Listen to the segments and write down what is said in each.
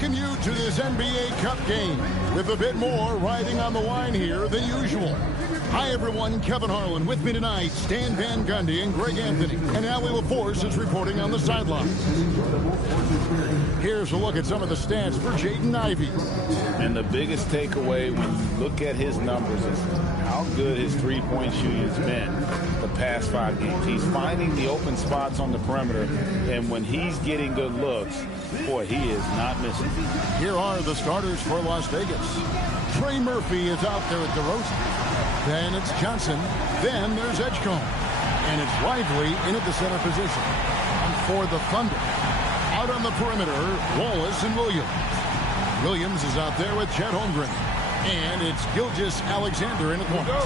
welcome you to this NBA Cup game with a bit more riding on the line here than usual. Hi, everyone. Kevin Harlan with me tonight, Stan Van Gundy and Greg Anthony. And Allie LaForce is reporting on the sidelines. Here's a look at some of the stats for Jaden Ivey. And the biggest takeaway when you look at his numbers is how good his three-point shooting has been the past 5 games. He's finding the open spots on the perimeter, and when he's getting good looks, boy, he is not missing. Here are the starters for Las Vegas. Trey Murphy is out there at DeRozan. Then it's Johnson. Then there's Edgecombe. And it's Lively in at the center position. And for the Thunder, out on the perimeter, Wallace and Williams. Williams is out there with Chet Holmgren. And it's Gilgeous-Alexander in the corner.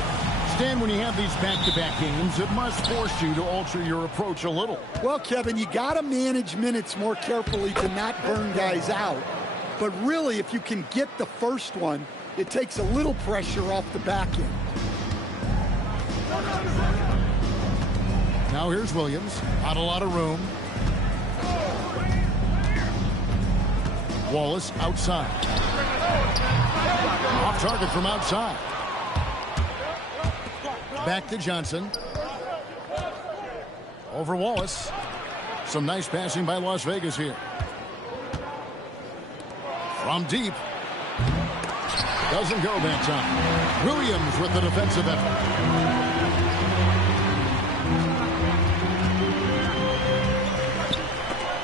Stan, when you have these back-to-back games, it must force you to alter your approach a little. Well, Kevin, you got to manage minutes more carefully to not burn guys out. But really, if you can get the first one, it takes a little pressure off the back end. Now here's Williams. Not a lot of room. Wallace outside. Off target from outside. Back to Johnson. Over Wallace. Some nice passing by Las Vegas here. From deep. Doesn't go that time. Williams with the defensive effort.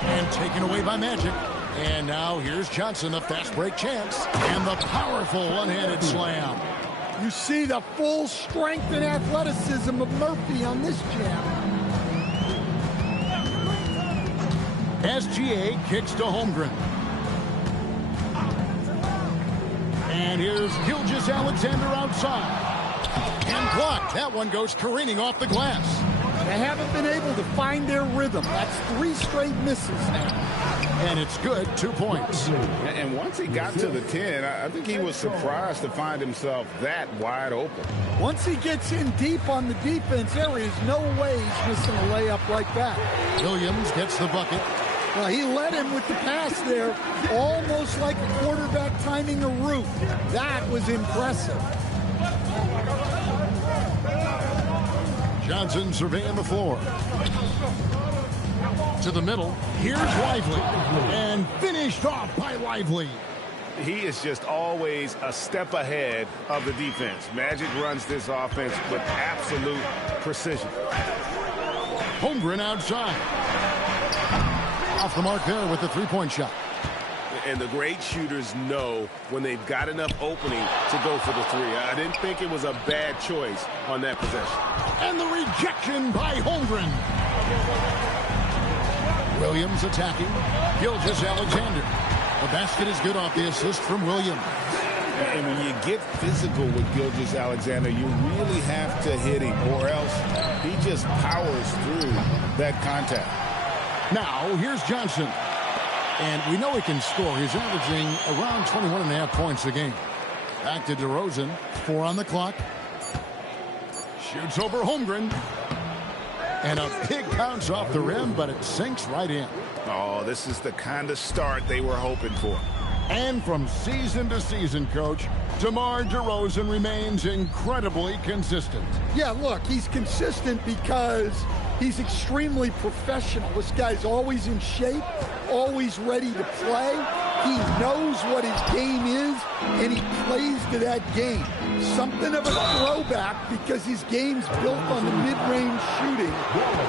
And taken away by Magic. And now here's Johnson, a fast break chance. And the powerful one-handed slam. You see the full strength and athleticism of Murphy on this jam. SGA kicks to Holmgren. And here's Gilgeous-Alexander outside. And blocked. That one goes careening off the glass. They haven't been able to find their rhythm. That's 3 straight misses now. And it's good, 2 points. And once he got to the 10, I think he was surprised to find himself that wide open. Once he gets in deep on the defense, there is no way he's missing a layup like that. Williams gets the bucket. Well, he led him with the pass there, almost like a quarterback timing a route. That was impressive. Johnson surveying the floor. To the middle. Here's Lively. And finished off by Lively. He is just always a step ahead of the defense. Magic runs this offense with absolute precision. Holmgren outside. Off the mark there with the three-point shot. And the great shooters know when they've got enough opening to go for the three. I didn't think it was a bad choice on that possession. And the rejection by Holmgren. Williams attacking. Gilgeous-Alexander. The basket is good off the assist from Williams. And when you get physical with Gilgeous-Alexander, you really have to hit him, or else he just powers through that contact. Now, here's Johnson. And we know he can score. He's averaging around 21.5 points a game. Back to DeRozan. 4 on the clock. Shoots over Holmgren. And a big bounce off the rim, but it sinks right in. Oh, this is the kind of start they were hoping for. And from season to season, Coach, DeMar DeRozan remains incredibly consistent. Yeah, look, he's consistent because he's extremely professional. This guy's always in shape, always ready to play. He knows what his game is, and he plays to that game. Something of a throwback because his game's built on the mid-range shooting,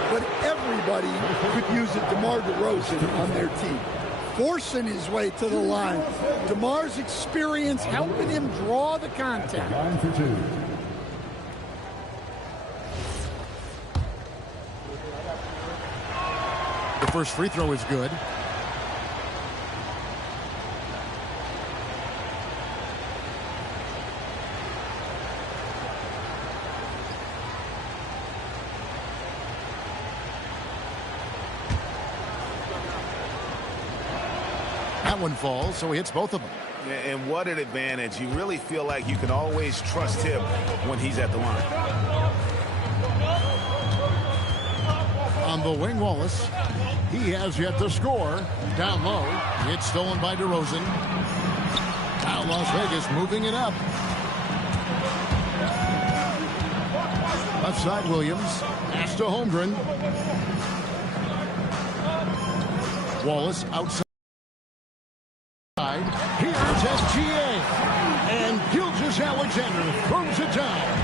but everybody could use a DeMar DeRozan on their team. Forcing his way to the line. DeMar's experience helping him draw the contact. 9 for 2. The first free throw is good. That one falls, so he hits both of them. And what an advantage. You really feel like you can always trust him when he's at the line. On the wing, Wallace. He has yet to score. Down low. It's stolen by DeRozan. Now Las Vegas moving it up. Left side, Williams. Pass to Holmgren. Wallace outside. Here's SGA. And Gilgeous-Alexander throws it down.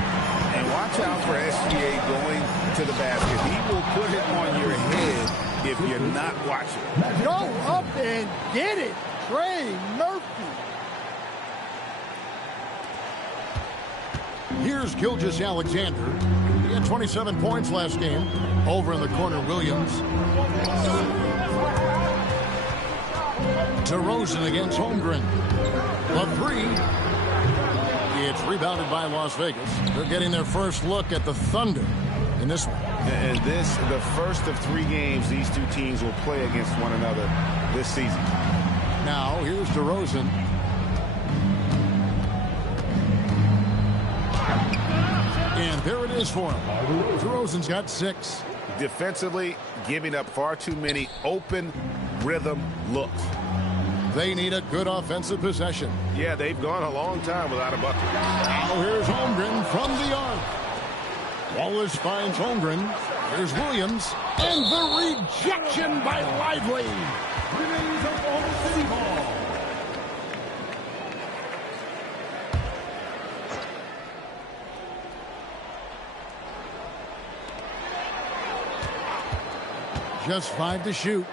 And watch out for SGA going to the basket. He will put it on your head if you're not watching. Go up and get it, Trey Murphy. Here's Gilgeous-Alexander. He had 27 points last game. Over in the corner, Williams. DeRozan against Holmgren. The three. It's rebounded by Las Vegas. They're getting their first look at the Thunder in this one. And this, the first of 3 games these two teams will play against one another this season. Now, here's DeRozan. And there it is for him. DeRozan's got 6. Defensively, giving up far too many open rhythm looks. They need a good offensive possession. Yeah, they've gone a long time without a bucket. Now here's Holmgren from the arc. Wallace finds Holmgren. Here's Williams. And the rejection by Lively. Just 5 to shoot.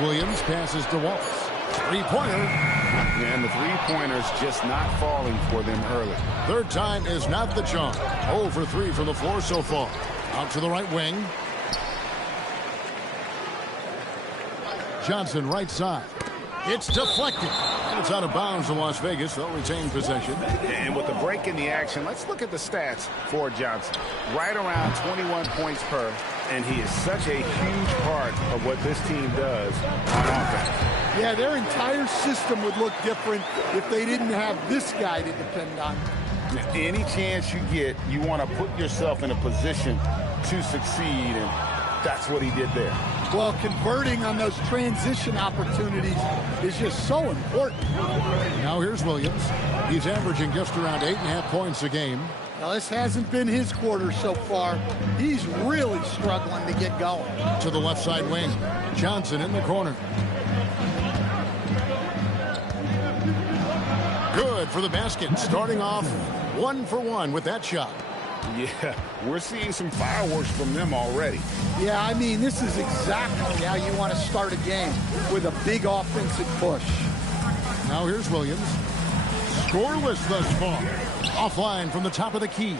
Williams passes to Wallace. Three-pointer. And the three-pointers just not falling for them early. Third time is not the charm. 0 for 3 from the floor so far. Out to the right wing. Johnson right side. It's deflected. And it's out of bounds to Las Vegas. They'll retain possession. And with the break in the action, let's look at the stats for Johnson. Right around 21 points per. And he is such a huge part of what this team does on offense. Yeah, their entire system would look different if they didn't have this guy to depend on. Any chance you get, you want to put yourself in a position to succeed, and that's what he did there. Well, converting on those transition opportunities is just so important. Now here's Williams. He's averaging just around 8.5 points a game. Now, this hasn't been his quarter so far. He's really struggling to get going. To the left side wing. Johnson in the corner. Good for the basket. Starting off 1 for 1 with that shot. Yeah, we're seeing some fireworks from them already. Yeah, I mean, this is exactly how you want to start a game, with a big offensive push. Now here's Williams. Scoreless thus far. Offline from the top of the key.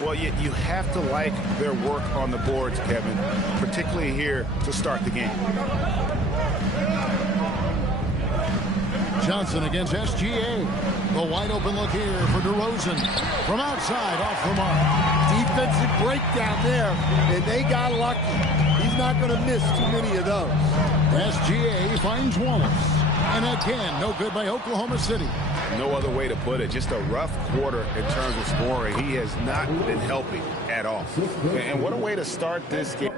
Well, you have to like their work on the boards, Kevin, particularly here to start the game. Johnson against SGA. The wide open look here for DeRozan. From outside, off the mark. Defensive breakdown there, and they got lucky. He's not going to miss too many of those. SGA finds Wallace. And again, no good by Oklahoma City. No other way to put it. Just a rough quarter in terms of scoring. He has not been helping at all. And what a way to start this game.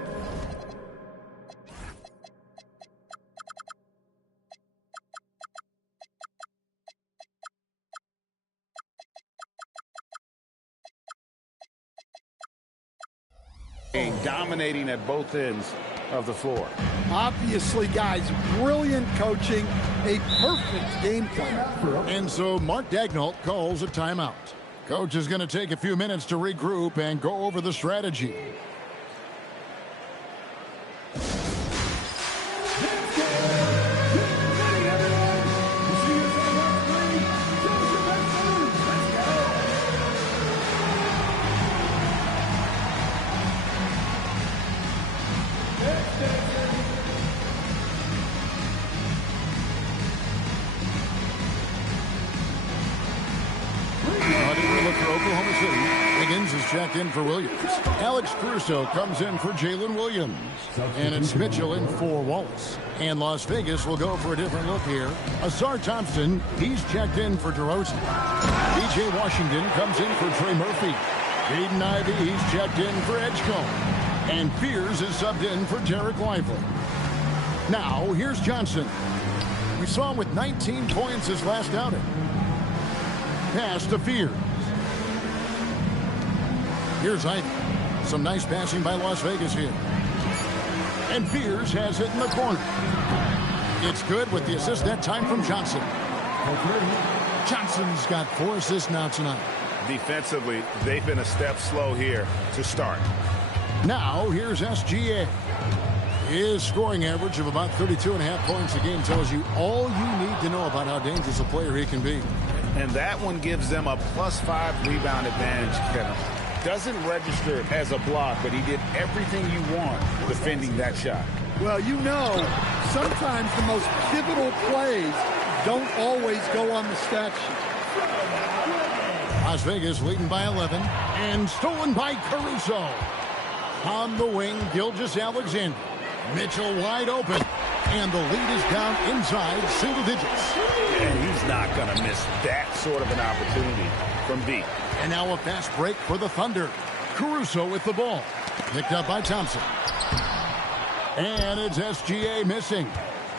Dominating at both ends of the floor. Obviously, guys, brilliant coaching, a perfect game plan. And so Mark Daigneault calls a timeout. Coach is going to take a few minutes to regroup and go over the strategy. Oklahoma City. Higgins is checked in for Williams. Alex Caruso comes in for Jalen Williams. And it's Mitchell in for Wallace. And Las Vegas will go for a different look here. Asar Thompson, he's checked in for DeRozan. DJ Washington comes in for Trey Murphy. Aiden Ivey, he's checked in for Edgecombe. And Fears is subbed in for Derek Lively. Now, here's Johnson. We saw him with 19 points his last outing. Pass to Fears. Here's Ivy. Some nice passing by Las Vegas here. And Fears has it in the corner. It's good with the assist that time from Johnson. Johnson's got 4 assists now tonight. Defensively, they've been a step slow here to start. Now, here's SGA. His scoring average of about 32.5 points a game tells you all you need to know about how dangerous a player he can be. And that one gives them a +5 rebound advantage, Kevin. Doesn't register as a block, but he did everything you want defending that shot. Well, you know, sometimes the most pivotal plays don't always go on the stat sheet. Las Vegas leading by 11 and stolen by Caruso. On the wing, Gilgeous-Alexander. Mitchell wide open. And the lead is down inside single digits. And he's not going to miss that sort of an opportunity from deep. And now a fast break for the Thunder. Caruso with the ball. Picked up by Thompson. And it's SGA missing.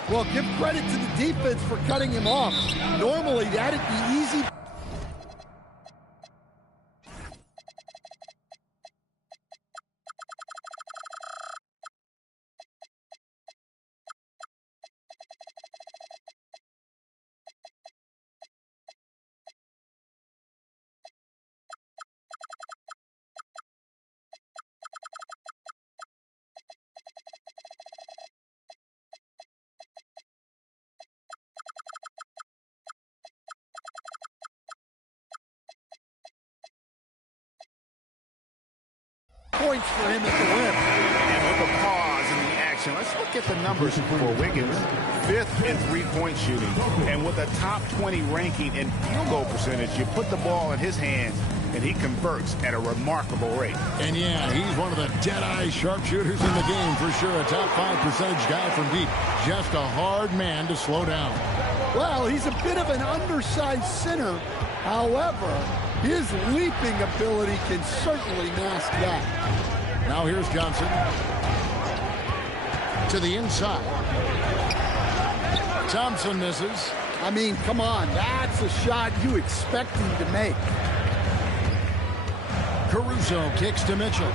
Well, give credit to the defense for cutting him off. Normally, that'd be easy. Points for him at the rim. And with a pause in the action, let's look at the numbers for Wiggins. 5th in three-point shooting. And with a top 20 ranking in field goal percentage, you put the ball in his hands, and he converts at a remarkable rate. And yeah, he's one of the dead-eye sharpshooters in the game for sure. A top 5 percentage guy from deep. Just a hard man to slow down. Well, he's a bit of an undersized center. However, his leaping ability can certainly mask that. Now here's Johnson. To the inside. Thompson misses. I mean, come on. That's a shot you expect him to make. Caruso kicks to Mitchell.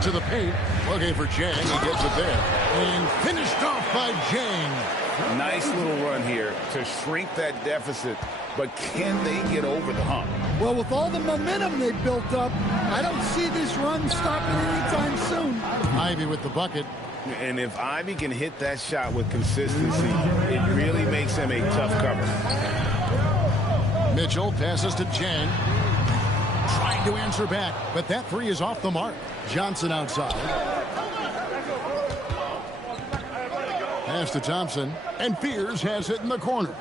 To the paint. Looking for Jang. He gets it there. And finished off by Jang. Nice little run here to shrink that deficit. But can they get over the hump? Well, with all the momentum they've built up, I don't see this run stopping anytime soon. Ivy with the bucket. And if Ivy can hit that shot with consistency, it really makes him a tough cover. Mitchell passes to Jen. Trying to answer back, but that three is off the mark. Johnson outside. Pass to Thompson. And Fears has it in the corner.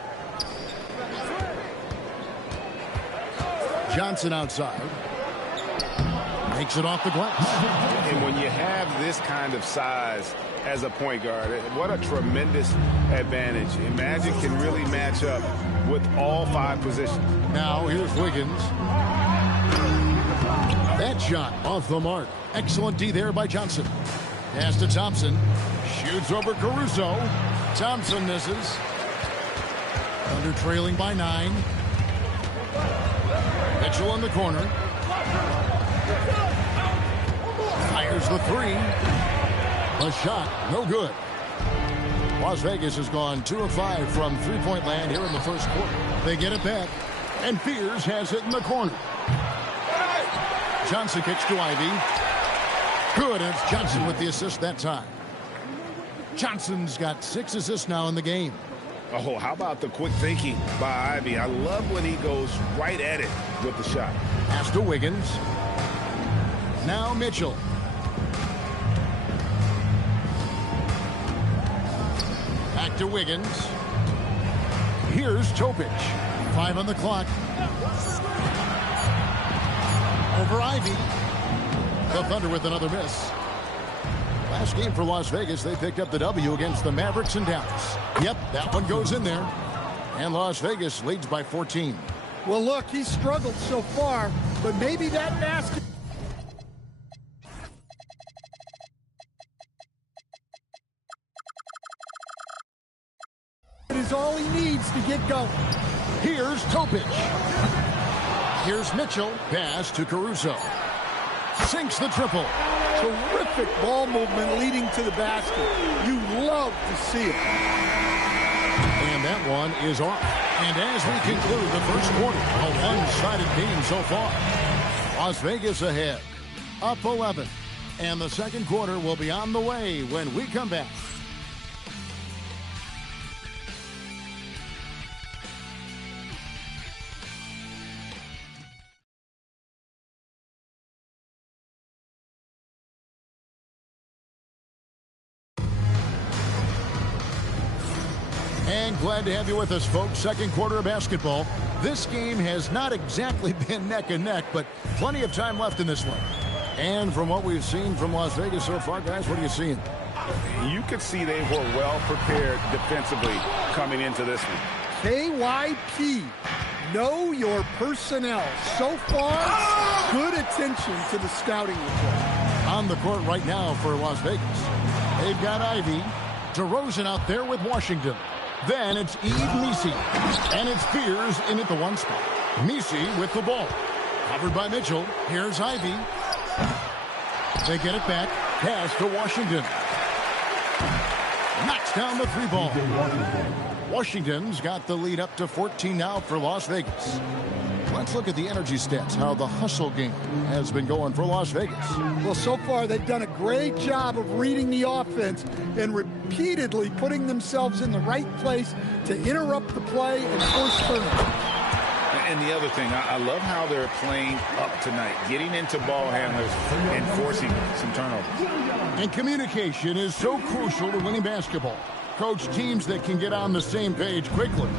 Johnson outside. Makes it off the glass. And when you have this kind of size as a point guard, what a tremendous advantage. And Magic can really match up with all 5 positions. Now here's Wiggins. That shot off the mark. Excellent D there by Johnson. Pass to Thompson. Shoots over Caruso. Thompson misses. Under trailing by 9. Mitchell in the corner. Fires the three. A shot, no good. Las Vegas has gone 2 of 5 from three-point land here in the first quarter. They get it back, and Fears has it in the corner. Johnson kicks to Ivy. Good, and it's Johnson with the assist that time. Johnson's got 6 assists now in the game. Oh, how about the quick thinking by Ivy? I love when he goes right at it with the shot. Pass to Wiggins. Now Mitchell. Back to Wiggins. Here's Topic. 5 on the clock. Over Ivy. The Thunder with another miss. Last game for Las Vegas, they picked up the W against the Mavericks in Dallas. Yep, that one goes in there. And Las Vegas leads by 14. Well, look, he's struggled so far, but maybe that basket... to get going. Here's Topic. Here's Mitchell. Pass to Caruso. Sinks the triple. Terrific ball movement leading to the basket. You love to see it. And that one is off. And as we conclude the first quarter, a one-sided game so far. Las Vegas ahead, up 11. And the second quarter will be on the way when we come back. And glad to have you with us, folks. Second quarter of basketball. This game has not exactly been neck and neck, but plenty of time left in this one. And from what we've seen from Las Vegas so far, guys, what are you seeing? You could see they were well prepared defensively coming into this one. KYP, know your personnel. So far, good attention to the scouting report. On the court right now for Las Vegas. They've got Ivy. DeRozan out there with Washington. Then it's Yves Missi. And it's Fears in at the one spot. Missi with the ball. Covered by Mitchell. Here's Ivy. They get it back. Pass to Washington. Knocks down the three ball. Washington's got the lead up to 14 now for Las Vegas. Let's look at the energy stats, how the hustle game has been going for Las Vegas. Well, so far they've done a great job of reading the offense and repeatedly putting themselves in the right place to interrupt the play and force turnovers. And the other thing, I love how they're playing up tonight, getting into ball handlers and forcing some turnovers. And communication is so crucial to winning basketball. Coach, teams that can get on the same page quickly,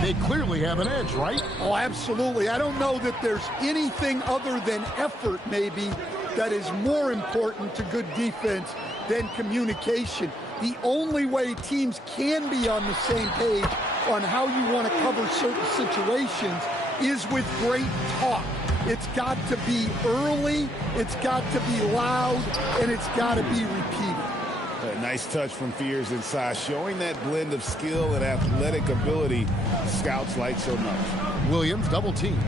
they clearly have an edge, right? Oh, absolutely. I don't know that there's anything other than effort, maybe, that is more important to good defense than communication. The only way teams can be on the same page on how you want to cover certain situations is with great talk. It's got to be early, it's got to be loud, and it's got to be repeated. A nice touch from Fears inside, showing that blend of skill and athletic ability scouts like so much. Williams double team.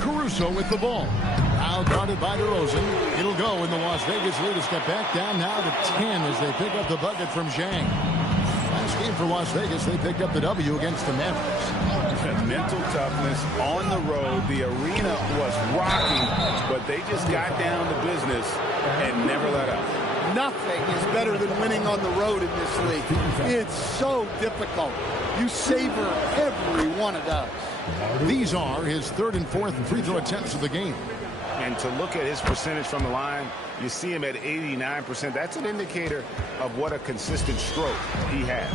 Caruso with the ball. Now guarded by DeRozan. It'll go in the Las Vegas lead. A step back down now to 10 as they pick up the bucket from Zhang. Last game for Las Vegas, they picked up the W against the Mavericks. Mental toughness on the road. The arena was rocking, but they just got down to business and never let up. Nothing is better than winning on the road in this league. It's so difficult. You savor every one of those. These are his third and fourth free throw attempts of the game. And to look at his percentage from the line, you see him at 89%. That's an indicator of what a consistent stroke he has.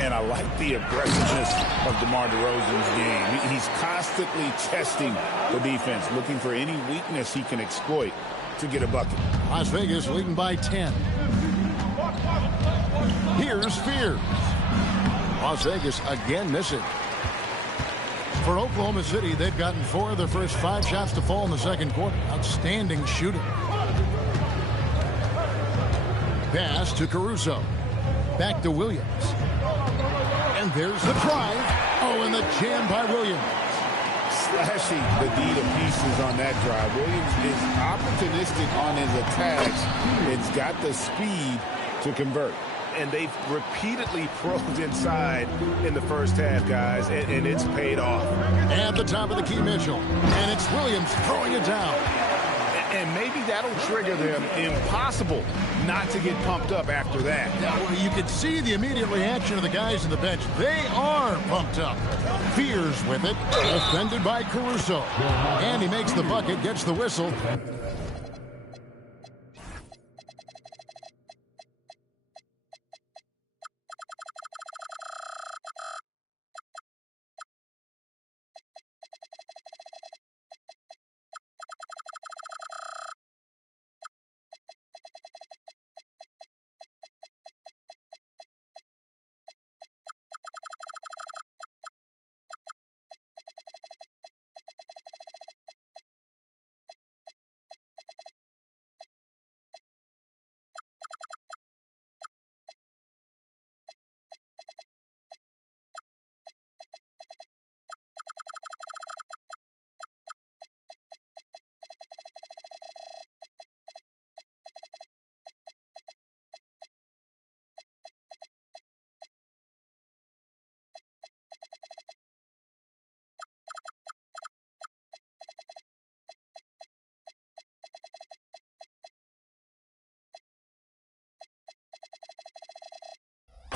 And I like the aggressiveness of DeMar DeRozan's game. He's constantly testing the defense, looking for any weakness he can exploit to get a bucket. Las Vegas leading by 10. Here's Fears. Las Vegas again missing. For Oklahoma City, they've gotten 4 of their first 5 shots to fall in the second quarter. Outstanding shooting. Pass to Caruso. Back to Williams. And there's the drive. Oh, and the jam by Williams. Slashing the D to pieces on that drive. Williams is opportunistic on his attacks. It's got the speed to convert. And they've repeatedly probed inside in the first half, guys, and it's paid off. At the top of the key, Mitchell. And it's Williams throwing it down. And maybe that'll trigger them. Impossible not to get pumped up after that. Now, you can see the immediate reaction of the guys on the bench. They are pumped up. Fears with it. Defended by Caruso. And he makes the bucket, gets the whistle.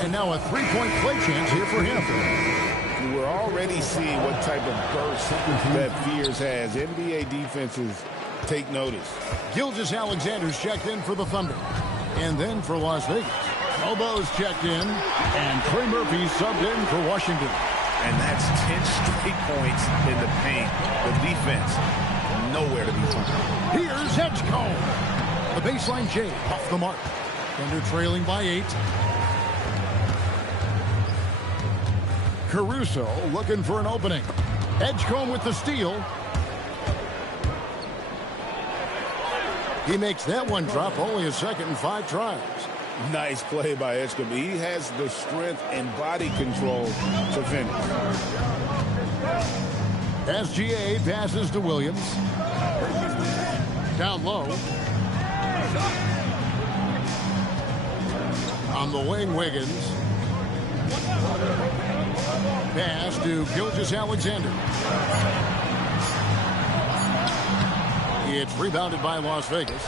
And now a three-point play chance here for him. We're already seeing what type of burst that Fears has. NBA defenses take notice. Gilgeous-Alexander's checked in for the Thunder. And then for Las Vegas, Bobo's checked in, and Trey Murphy subbed in for Washington. And that's 10 straight points in the paint. The defense, nowhere to be found. Here's Edgecombe. The baseline J off the mark. Thunder trailing by 8. Caruso looking for an opening. Edgecombe with the steal. He makes that one drop, only a second and 5 tries. Nice play by Edgecombe. He has the strength and body control to finish. SGA passes to Williams. Down low. On the wing, Wiggins. Pass to Gilgeous-Alexander. It's rebounded by Las Vegas.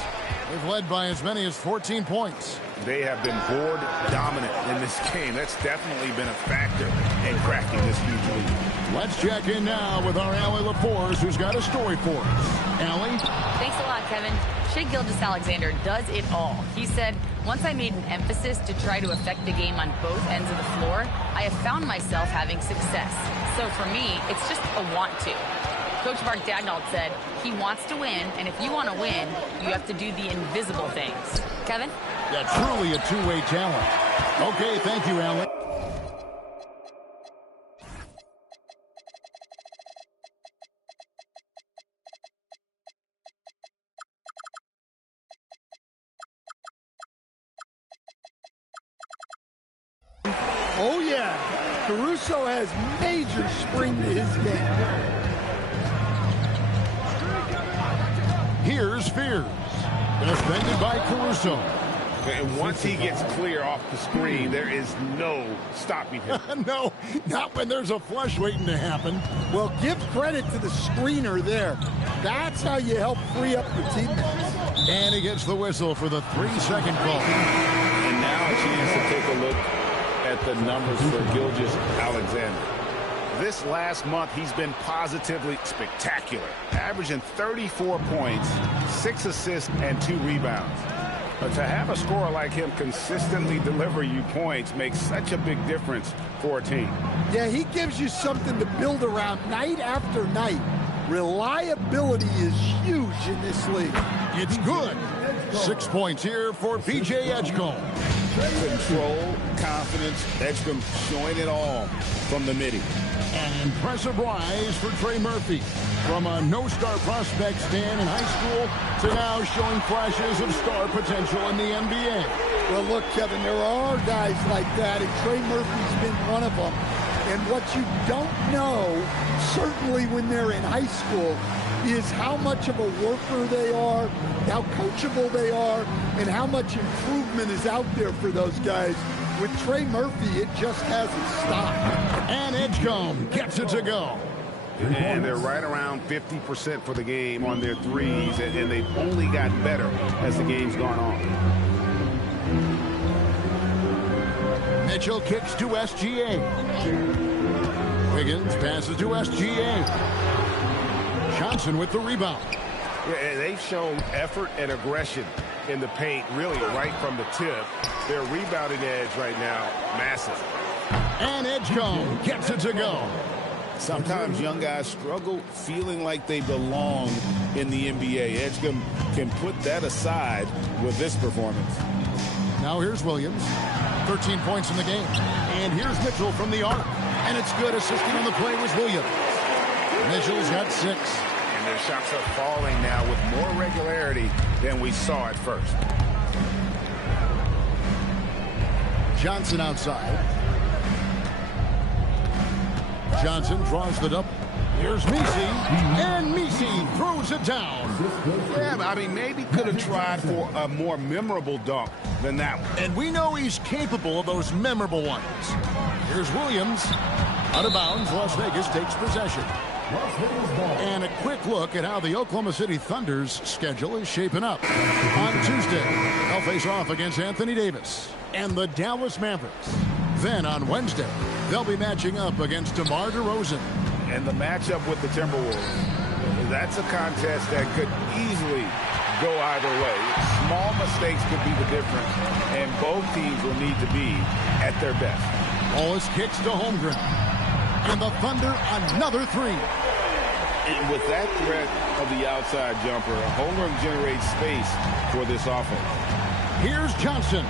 They've led by as many as 14 points. They have been board dominant in this game. That's definitely been a factor in cracking this huge lead. Let's check in now with our Allie LaForce, who's got a story for us. Allie? Thanks a lot, Kevin. Shai Gilgeous-Alexander does it all. He said, once I made an emphasis to try to affect the game on both ends of the floor, I have found myself having success. So for me, it's just a want to. Coach Mark Dagnall said he wants to win, and if you want to win, you have to do the invisible things. Kevin? Yeah, truly a two-way talent. Okay, thank you, Allie. Oh, yeah. Caruso has major spring to his game. Here's Fears. Defended by Caruso. And once he gets clear off the screen, there is no stopping him. No, not when there's a flush waiting to happen. Well, give credit to the screener there. That's how you help free up your teammates. And he gets the whistle for the 3-second call. And now a chance to take a look at the numbers for Gilgeous-Alexander. This last month, he's been positively spectacular, averaging 34 points, 6 assists, and 2 rebounds. But to have a scorer like him consistently deliver you points makes such a big difference for a team. Yeah, he gives you something to build around night after night. Reliability is huge in this league. It's good. 6 points here for P.J. Edgecombe. Control, confidence, Edgecombe showing it all from the midi. An impressive rise for Trey Murphy. From a no-star prospect stand in high school to now showing flashes of star potential in the NBA. Well, look, Kevin, there are guys like that, and Trey Murphy's been one of them. And what you don't know, certainly when they're in high school, is how much of a worker they are, how coachable they are, and how much improvement is out there for those guys. With Trey Murphy, it just hasn't stopped. And Edgecombe gets it to go. And they're right around 50% for the game on their threes, and they've only gotten better as the game's gone on. Mitchell kicks to SGA. Wiggins passes to SGA. Johnson with the rebound. Yeah, they've shown effort and aggression in the paint, really right from the tip. Their rebounding edge right now, massive. And Edgecombe gets it to go. Sometimes young guys struggle feeling like they belong in the NBA. Edgecombe can put that aside with this performance. Now here's Williams. 13 points in the game. And here's Mitchell from the arc. And it's good. Assisting on the play was Williams. Mitchell's got 6. And their shots are falling now with more regularity than we saw at first. Johnson outside. Johnson draws the double. Here's Messi. And Messi throws it down. Yeah, I mean, maybe could have tried for a more memorable dunk than that one. And we know he's capable of those memorable ones. Here's Williams. Out of bounds, Las Vegas takes possession. And a quick look at how the Oklahoma City Thunder's schedule is shaping up. On Tuesday, they'll face off against Anthony Davis and the Dallas Mavericks. Then on Wednesday, they'll be matching up against DeMar DeRozan. And the matchup with the Timberwolves, that's a contest that could easily go either way. Small mistakes could be the difference, and both teams will need to be at their best. Wallace kicks to Holmgren. And the Thunder, another three. And with that threat of the outside jumper, Holmgren generates space for this offense. Here's Johnson.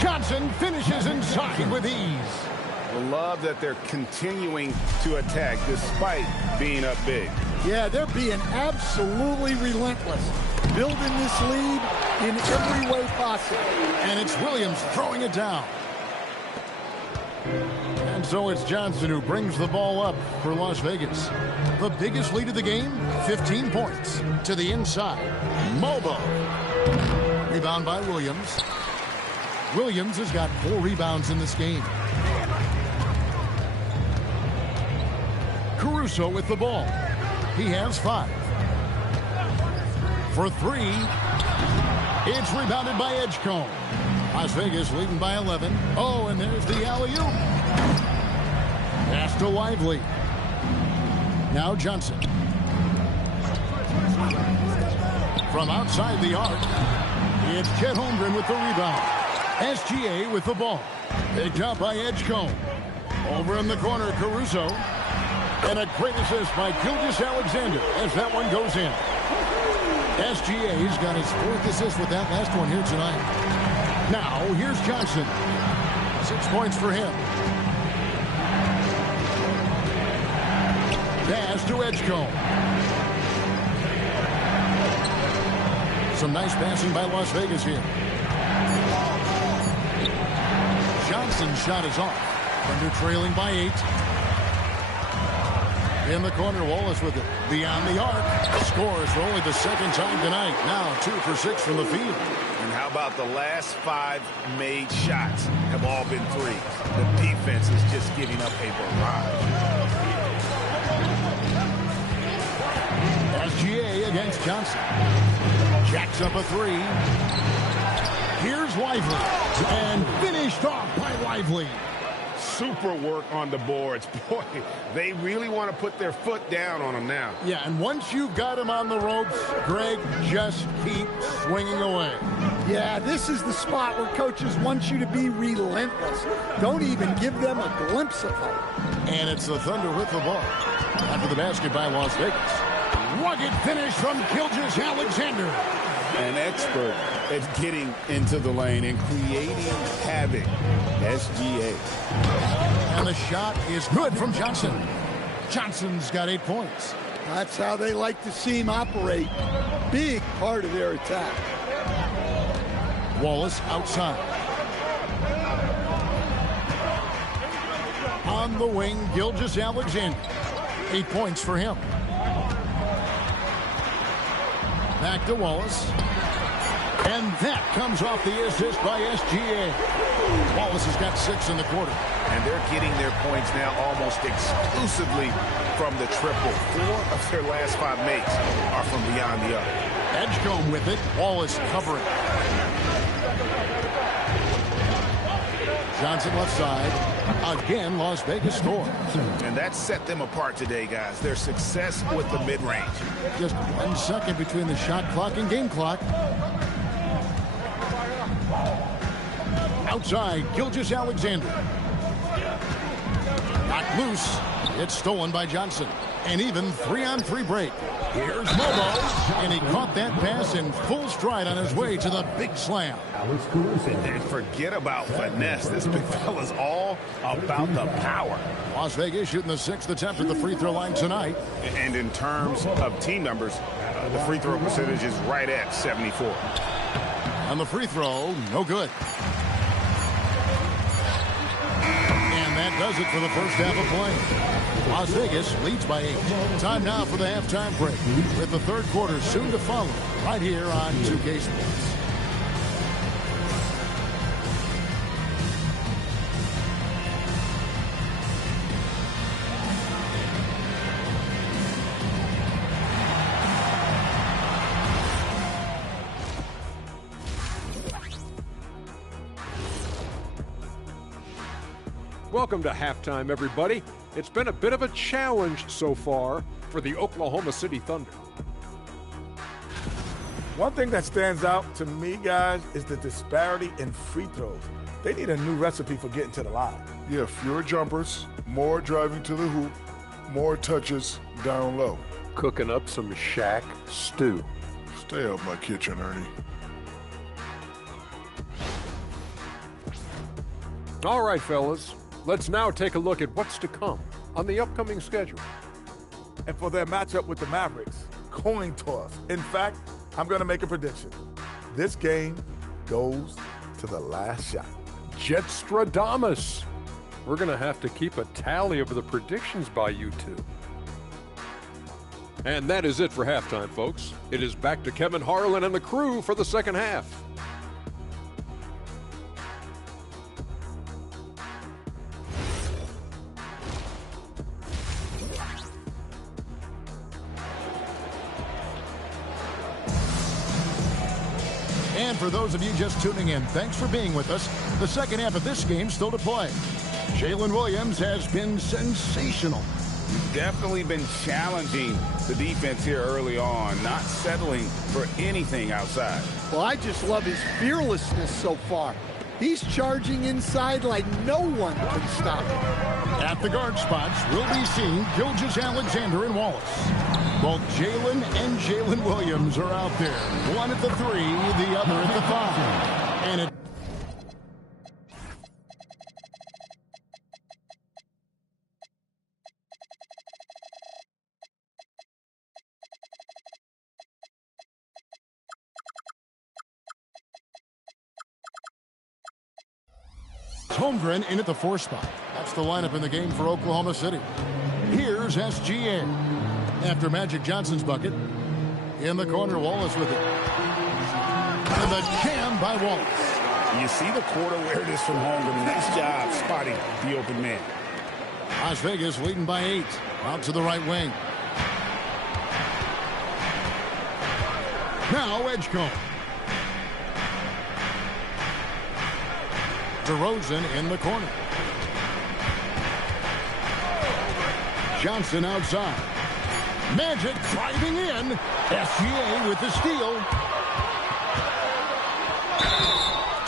Johnson finishes inside with ease. I love that they're continuing to attack despite being up big. Yeah, they're being absolutely relentless, building this lead in every way possible. And it's Williams throwing it down. And so it's Johnson who brings the ball up for Las Vegas. The biggest lead of the game, 15 points. To the inside, Mobo. Rebound by Williams. Williams has got 4 rebounds in this game. Caruso with the ball. He has 5. For 3. It's rebounded by Edgecombe. Las Vegas leading by 11. Oh, and there's the alley-oop. Pass to Lively. Now Johnson. From outside the arc, it's Chet Holmgren with the rebound. SGA with the ball. Picked up by Edgecombe. Over in the corner, Caruso. And a great assist by Gilgeous-Alexander as that one goes in. SGA's got his 4th assist with that last one here tonight. Now, here's Johnson. 6 points for him. Pass to Edgecombe. Some nice passing by Las Vegas here. Johnson's shot is off. Thunder trailing by 8. In the corner, Wallace with it. Beyond the arc. Scores for only the 2nd time tonight. Now 2 for 6 from the field. And how about the last 5 made shots have all been threes? The defense is just giving up a barrage. SGA against Johnson. Jacks up a 3. Here's Lively. And finished off by Lively. Super work on the boards. Boy, they really want to put their foot down on them now. Yeah, and once you've got him on the ropes, Greg, just keep swinging away. Yeah, this is the spot where coaches want you to be relentless. Don't even give them a glimpse of hope. And it's the Thunder with the ball. After the basket by Las Vegas. Rugged finish from Gilgeous-Alexander. An expert at getting into the lane and creating havoc. SGA. And the shot is good from Johnson. Johnson's got 8 points. That's how they like to see him operate. Big part of their attack. Wallace outside. On the wing, Gilgeous-Alexander. 8 points for him. Back to Wallace. And that comes off the assist by SGA. Wallace has got 6 in the quarter. And they're getting their points now almost exclusively from the triple. 4 of their last 5 makes are from beyond the arc. Edgecombe with it. Wallace covering. Johnson left side. Again, Las Vegas scores. And that set them apart today, guys. Their success with the mid-range. Just 1 second between the shot clock and game clock. Outside, Gilgeous-Alexander. Knocked loose. It's stolen by Johnson. And even 3-on-3 break. Here's Mobo. And he caught that pass in full stride on his way to the big slam. And forget about finesse. This big fella's all about the power. Las Vegas shooting the 6th attempt at the free throw line tonight. And in terms of team numbers, the free throw percentage is right at 74. On the free throw, no good. And that does it for the first half of play. Las Vegas leads by 8. Time now for the halftime break, with the 3rd quarter soon to follow, right here on 2K Sports. Welcome to halftime, everybody. It's been a bit of a challenge so far for the Oklahoma City Thunder. One thing that stands out to me, guys, is the disparity in free throws. They need a new recipe for getting to the line. Yeah, fewer jumpers, more driving to the hoop, more touches down low. Cooking up some Shaq stew. Stay out my kitchen, Ernie. All right, fellas. Let's now take a look at what's to come on the upcoming schedule. And for their matchup with the Mavericks, coin toss. In fact, I'm going to make a prediction. This game goes to the last shot. Jetstradamus. We're going to have to keep a tally of the predictions by you two. And that is it for halftime, folks. It is back to Kevin Harlan and the crew for the second half. And for those of you just tuning in, thanks for being with us. The second half of this game still to play. Jalen Williams has been sensational. He's definitely been challenging the defense here early on, not settling for anything outside. Well, I just love his fearlessness so far. He's charging inside like no one can stop him. At the guard spots, we'll be seeing Gilgeous-Alexander and Wallace. Both Jalen and Jalen Williams are out there. One at the 3, the other at the 5. And it Holmgren in at the 4 spot. That's the lineup in the game for Oklahoma City. Here's SGA. After Magic Johnson's bucket. In the corner, Wallace with it. And the jam by Wallace. You see the court awareness from Holmgren. Nice job spotting the open man. Las Vegas leading by 8. Out to the right wing. Now Edgecombe. DeRozan in the corner. Johnson outside. Magic driving in. SGA with the steal.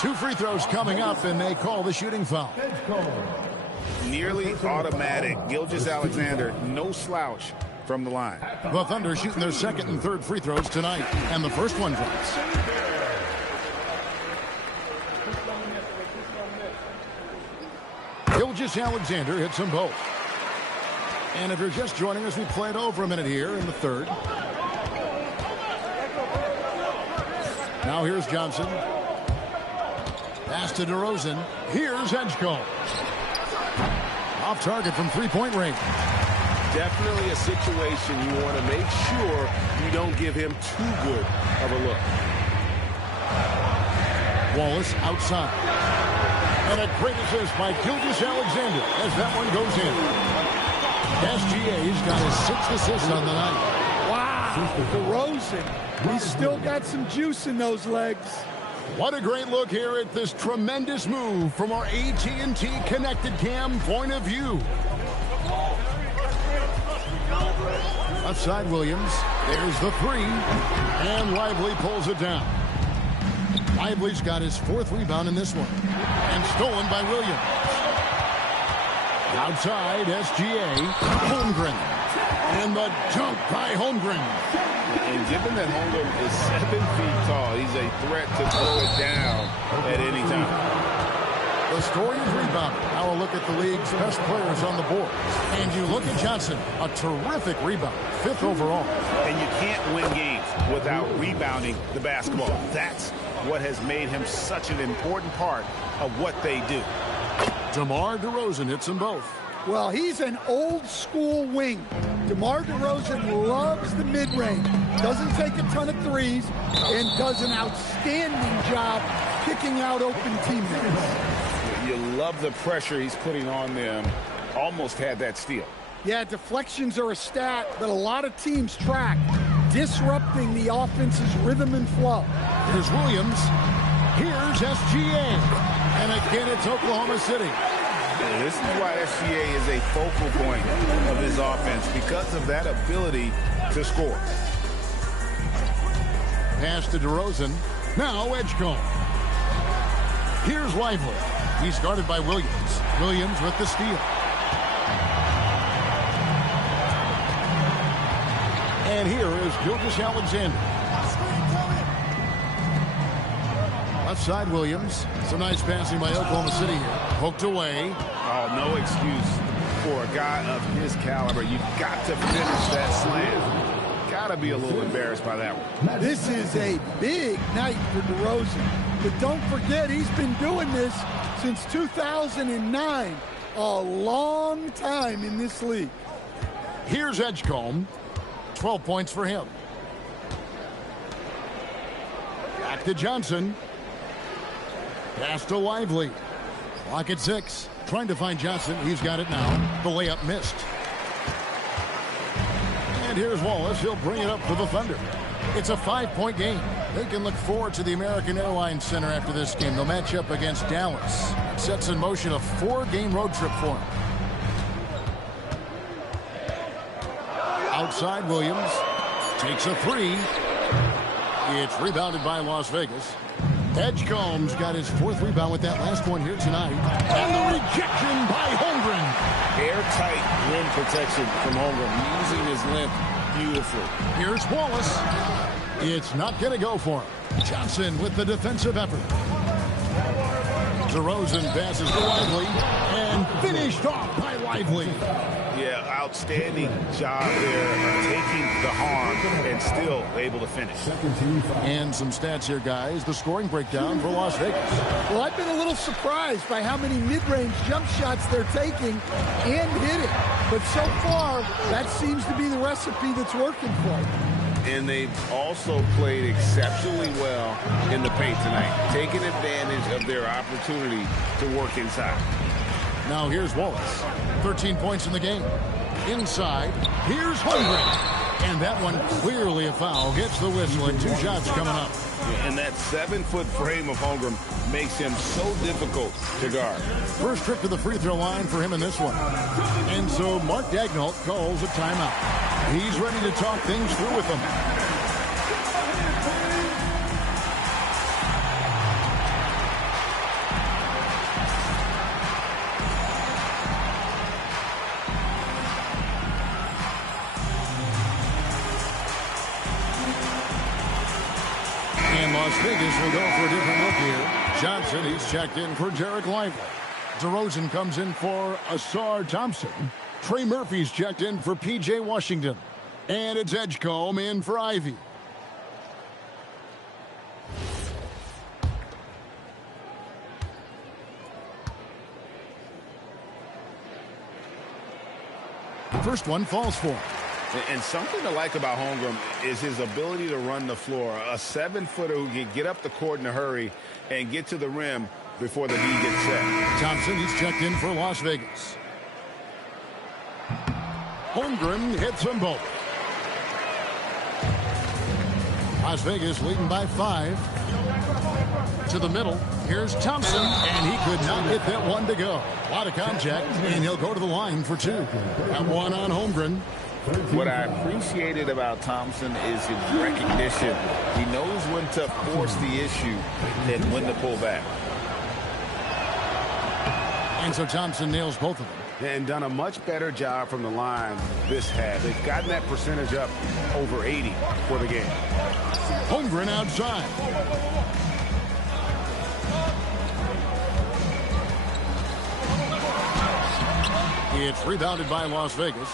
2 free throws coming up, and they call the shooting foul. Nearly automatic. Gilgeous-Alexander, no slouch from the line. The Thunder shooting their second and third free throws tonight, and the first one drops. Gilgeous-Alexander hits them both. And if you're just joining us, we played over a minute here in the third. Now here's Johnson. Pass to DeRozan. Here's Edgecombe. Off target from three-point range. Definitely a situation you want to make sure you don't give him too good of a look. Wallace outside. And a great assist by Gilgeous-Alexander as that one goes in. SGA's got his 6th assist on the night. Wow, DeRozan. He's still got some juice in those legs. What a great look here at this tremendous move from our AT&T Connected Cam point of view. Outside Williams. There's the 3. And Lively pulls it down. Lively's got his 4th rebound in this one. And stolen by Williams. Outside, SGA. Holmgren. And the dunk by Holmgren. And given that Holmgren is 7 feet tall, he's a threat to throw it down at any time. The story is rebounding. Now a look at the league's best players on the board. And you look at Johnson, a terrific rebound, 5th overall. And you can't win games without rebounding the basketball. That's what has made him such an important part of what they do. DeMar DeRozan hits them both. Well, he's an old-school wing. DeMar DeRozan loves the mid-range, doesn't take a ton of threes, and does an outstanding job picking out open teammates. You love the pressure he's putting on them. Almost had that steal. Yeah, deflections are a stat that a lot of teams track, disrupting the offense's rhythm and flow. Here's Williams. Here's SGA. And again, it's Oklahoma City. This is why SGA is a focal point of his offense, because of that ability to score. Pass to DeRozan. Now Edgecombe. Here's Lively. He's guarded by Williams. Williams with the steal. And here is Gilgeous-Alexander. Left side Williams. Some nice passing by Oklahoma City here. Poked away. Oh, no excuse for a guy of his caliber. You've got to finish that slam. Got to be a little embarrassed by that one. This is a big night for DeRozan. But don't forget, he's been doing this since 2009. A long time in this league. Here's Edgecombe. 12 points for him. Back to Johnson. Pass to Lively. Clock at 6. Trying to find Johnson. He's got it now. The layup missed. And here's Wallace. He'll bring it up for the Thunder. It's a 5-point game. They can look forward to the American Airlines Center after this game. They'll match up against Dallas. Sets in motion a 4-game road trip for them. Outside Williams. Takes a 3. It's rebounded by Las Vegas. Edgecombe's got his 4th rebound with that last one here tonight. And the rejection by Holmgren. Airtight rim protection from Holmgren, using his length beautifully. Here's Wallace. It's not going to go for him. Johnson with the defensive effort. DeRozan passes to Lively. And finished off by Lively. Yeah, outstanding job there, taking the harm and still able to finish. And some stats here, guys. The scoring breakdown for Las Vegas. Well, I've been a little surprised by how many mid-range jump shots they're taking and hitting. But so far, that seems to be the recipe that's working for them. And they've also played exceptionally well in the paint tonight, taking advantage of their opportunity to work inside. Now here's Wallace. 13 points in the game. Inside, here's Holmgren. And that one clearly a foul. Gets the whistle and 2 shots coming up. And that 7-foot frame of Holmgren makes him so difficult to guard. First trip to the free throw line for him in this one. And so Mark Daigneault calls a timeout. He's ready to talk things through with them. And Las Vegas will go for a different look here. Johnson, he's checked in for Jarek Lively. DeRozan comes in for Asar Thompson. Trey Murphy's checked in for P.J. Washington. And it's Edgecombe in for Ivy. First one falls for him. And something to like about Holmgren is his ability to run the floor. A 7-footer who can get up the court in a hurry and get to the rim before the D gets set. Thompson, he's checked in for Las Vegas. Holmgren hits them both. Las Vegas leading by 5. To the middle. Here's Thompson, and he could not get that one to go. A lot of contact, and he'll go to the line for 2. That one on Holmgren. What I appreciated about Thompson is his recognition. He knows when to force the issue and when to pull back. And so Thompson nails both of them. And done a much better job from the line this half. They've gotten that percentage up over 80 for the game. Holmgren outside. It's rebounded by Las Vegas.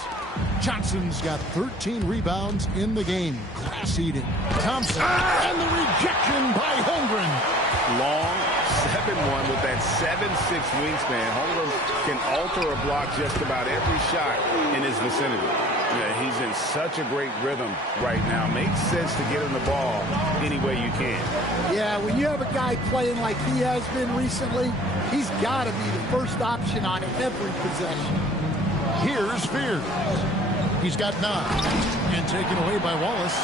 Johnson's got 13 rebounds in the game. Class eating. Thompson. And the rejection by Holmgren. Long 7-1 with that 7'6" wingspan. Holmgren can alter a block just about every shot in his vicinity. Yeah, he's in such a great rhythm right now. Makes sense to get him the ball any way you can. Yeah, when you have a guy playing like he has been recently, he's got to be the first option on every possession. Here's Spears. He's got 9. And taken away by Wallace.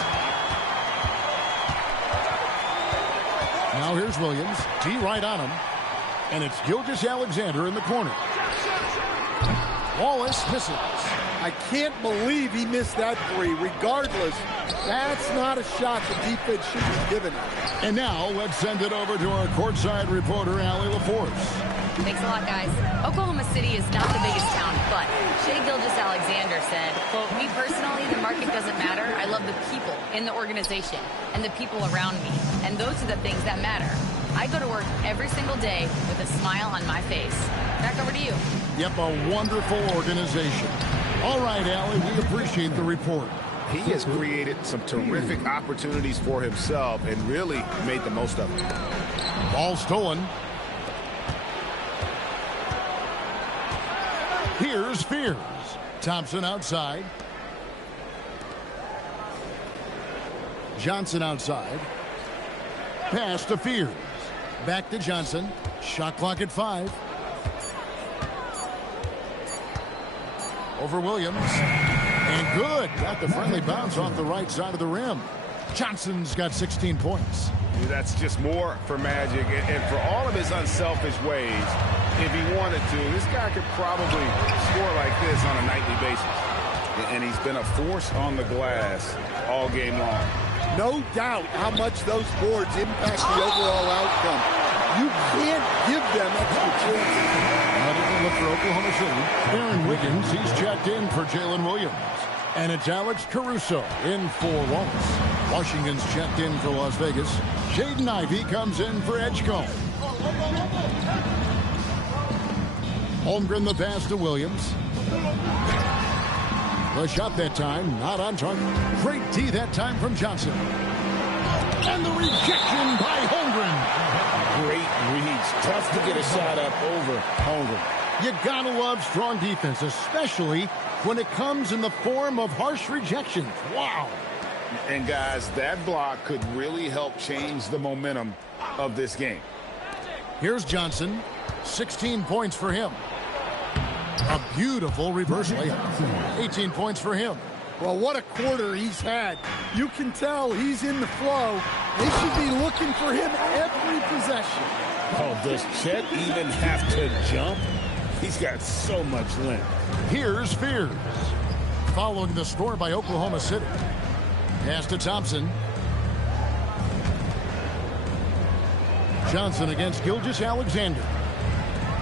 Now here's Williams. D right on him. And it's Gilgeous-Alexander in the corner. Wallace misses. I can't believe he missed that three. Regardless, that's not a shot the defense should be giving him. And now let's send it over to our courtside reporter, Allie LaForce. Thanks a lot, guys. Oklahoma City is not the biggest town, but Shai Gilgeous-Alexander said, quote, "Me personally, the market doesn't matter. I love the people in the organization and the people around me. And those are the things that matter. I go to work every single day with a smile on my face." Back over to you. Yep, a wonderful organization. All right, Allie, we appreciate the report. He has created some terrific opportunities for himself and really made the most of it. Ball stolen. Here's Fears. Thompson outside. Johnson outside. Pass to Fears. Back to Johnson. Shot clock at 5. Over Williams. And good. Got the friendly bounce off the right side of the rim. Johnson's got 16 points. That's just more for Magic. And for all of his unselfish ways, if he wanted to, this guy could probably score like this on a nightly basis. And he's been a force on the glass all game long. No doubt how much those boards impact the overall outcome. You can't give them extra chances. Now to look for Oklahoma City. Aaron Wiggins, he's checked in for Jalen Williams. And it's Alex Caruso in for Wallace. Washington's checked in for Las Vegas. Jaden Ivey comes in for Edgecombe. Holmgren the pass to Williams. The shot that time, not on target. Great D that time from Johnson. And the rejection by Holmgren. Great reads. Tough to get a shot up over Holmgren. You gotta love strong defense, especially when it comes in the form of harsh rejections. Wow. And guys, that block could really help change the momentum of this game. Here's Johnson. 16 points for him. A beautiful reverse layup. 18 points for him. Well, what a quarter he's had. You can tell he's in the flow. They should be looking for him every possession. Oh, does Chet even have to jump? He's got so much length. Here's Fears. Following the score by Oklahoma City. Pass to Thompson. Johnson against Gilgeous-Alexander.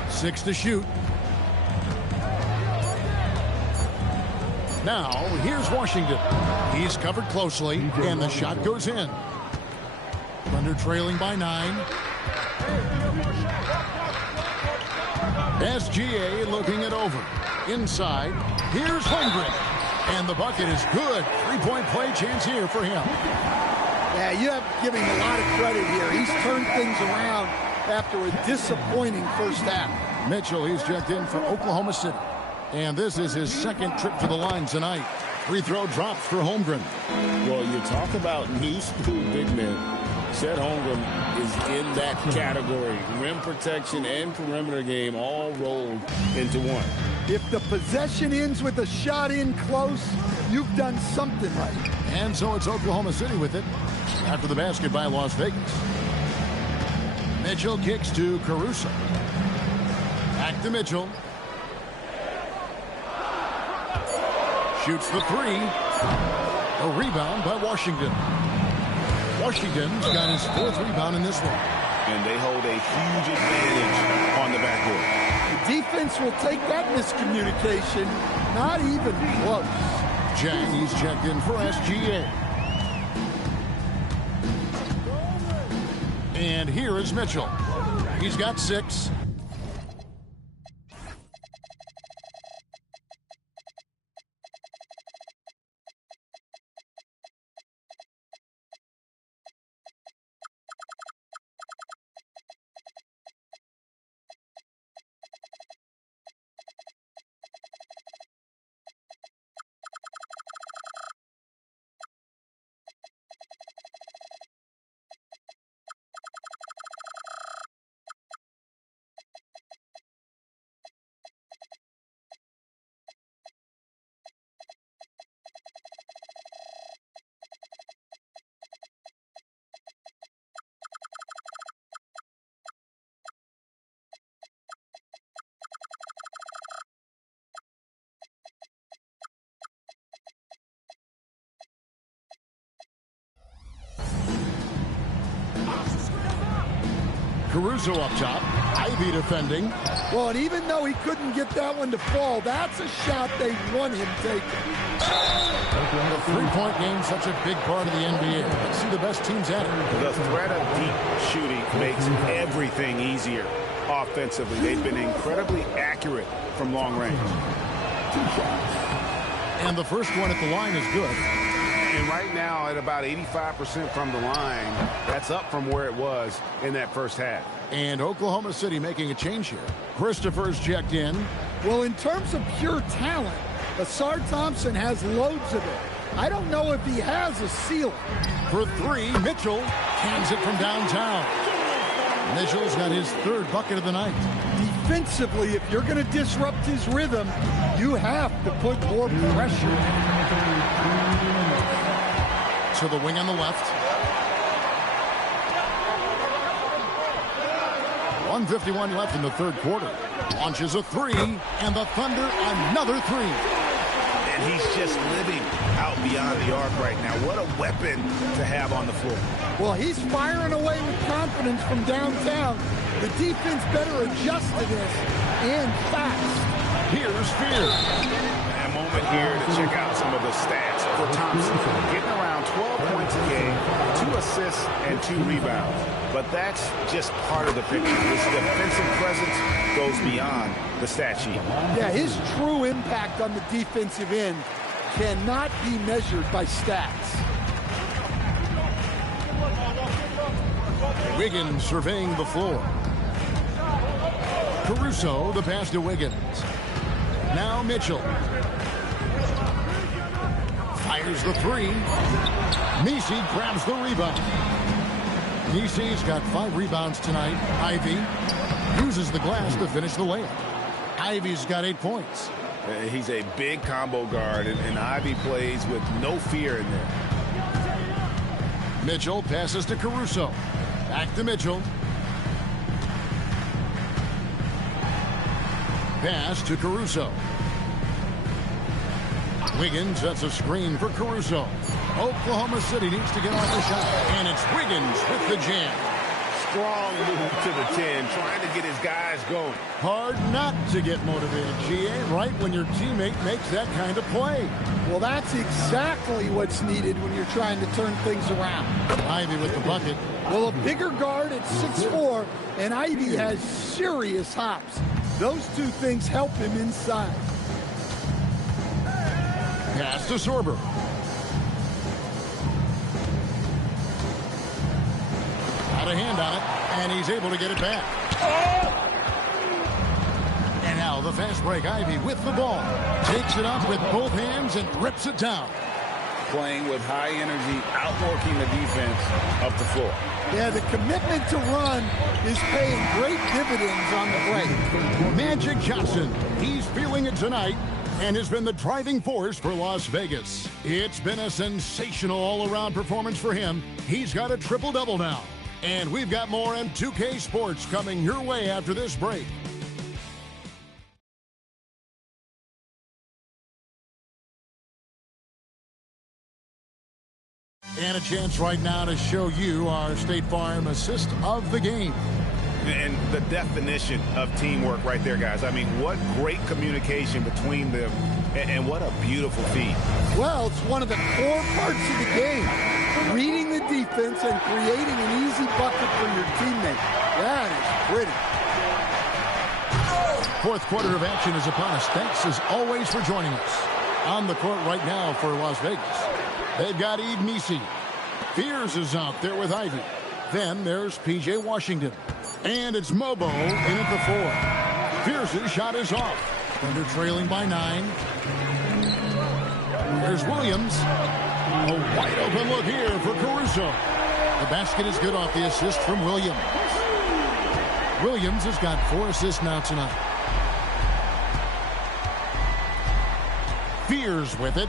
6 to shoot. Now, here's Washington. He's covered closely, and the shot goes in. Thunder trailing by 9. SGA looking it over. Inside, here's Holmgren. And the bucket is good. 3-point play chance here for him. Yeah, you have to give him a lot of credit here. He's turned things around after a disappointing first half. Mitchell, he's checked in for Oklahoma City. And this is his second trip to the line tonight. Free throw drops for Holmgren. Well, you talk about new school big men. Chet Holmgren is in that category. Rim protection and perimeter game all rolled into one. If the possession ends with a shot in close, you've done something right. And so it's Oklahoma City with it after the basket by Las Vegas. Mitchell kicks to Caruso. Back to Mitchell. Shoots the 3. A rebound by Washington. Washington's got his 4th rebound in this one. And they hold a huge advantage on the backcourt. The defense will take that miscommunication. Not even close. Jang, he's checked in for SGA. And here is Mitchell. He's got 6. Caruso up top. Ivy defending. Well, and even though he couldn't get that one to fall, that's a shot they want him taking. The three-point game is such a big part of the NBA. Let's see the best teams at it. The threat of deep shooting makes everything easier offensively. They've been incredibly accurate from long range. 2 shots. And the first one at the line is good. And right now at about 85% from the line, that's up from where it was in that first half. And Oklahoma City making a change here. Christopher's checked in. Well, in terms of pure talent, Asar Thompson has loads of it. I don't know if he has a ceiling. For 3, Mitchell cans it from downtown. Mitchell's got his 3rd bucket of the night. Defensively, if you're going to disrupt his rhythm, you have to put more pressure to the wing on the left. 1:51 left in the 3rd quarter. Launches a 3, and the Thunder another 3. And he's just living out beyond the arc right now. What a weapon to have on the floor. Well, he's firing away with confidence from downtown. The defense better adjust to this, and fast. Here's Fear. A moment here to check out some of the stats for Thompson. Getting around 12 points a game, 2 assists, and 2 rebounds. But that's just part of the picture. His defensive presence goes beyond the stat sheet. Yeah, his true impact on the defensive end cannot be measured by stats. Wiggins surveying the floor. Caruso, the pass to Wiggins. Now Mitchell. Fires the 3. Messi grabs the rebound. Messi's got 5 rebounds tonight. Ivy uses the glass to finish the layup. Ivy's got 8 points. He's a big combo guard, and Ivy plays with no fear in there. Mitchell passes to Caruso. Back to Mitchell. Pass to Caruso. Wiggins sets a screen for Caruso. Oklahoma City needs to get off the shot. And it's Wiggins with the jam. Strong move to the 10, trying to get his guys going. Hard not to get motivated, GA, right when your teammate makes that kind of play. Well, that's exactly what's needed when you're trying to turn things around. Ivy with the bucket. Well, a bigger guard at 6'4", and Ivy has serious hops. Those 2 things help him inside. Pass to Sorber. Got a hand on it, and he's able to get it back. And now the fast break. Ivy with the ball. Takes it up with both hands and rips it down. Playing with high energy, outworking the defense up the floor. Yeah, the commitment to run is paying great dividends on the break. Magic Johnson, he's feeling it tonight and has been the driving force for Las Vegas. It's been a sensational all-around performance for him. He's got a triple-double now. And we've got more M2K Sports coming your way after this break. And a chance right now to show you our State Farm assist of the game. And the definition of teamwork right there, guys. I mean, what great communication between them, and what a beautiful feat. Well, it's one of the core parts of the game. Reading the defense and creating an easy bucket for your teammate. That is pretty. 4th quarter of action is upon us. Thanks as always for joining us. On the court right now for Las Vegas, they've got Eve Messi. Fears is out there with Ivy. Then there's P.J. Washington. And it's Mobo in at the 4. Fears' shot is off. Thunder trailing by 9. There's Williams. A wide open look here for Caruso. The basket is good off the assist from Williams. Williams has got 4 assists now tonight. Fears with it.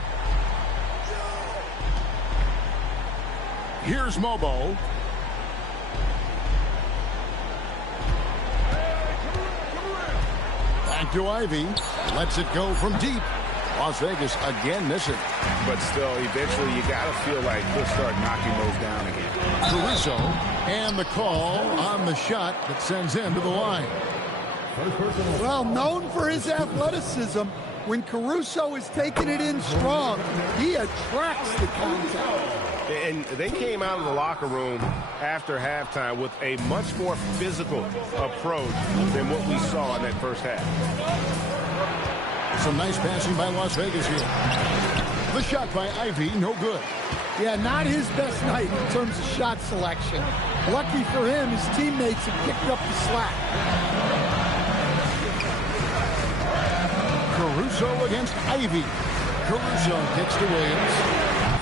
Here's Mobo. Back to Ivy. Lets it go from deep. Las Vegas again missing. But still, eventually you got to feel like he'll start knocking those down again. Caruso. And the call on the shot that sends him to the line. Well, known for his athleticism, when Caruso is taking it in strong, he attracts the contact. And they came out of the locker room after halftime with a much more physical approach than what we saw in that first half. Some nice passing by Las Vegas here. The shot by Ivy, no good. Yeah, not his best night in terms of shot selection. Lucky for him, his teammates have picked up the slack. Caruso against Ivy. Caruso kicks to Williams.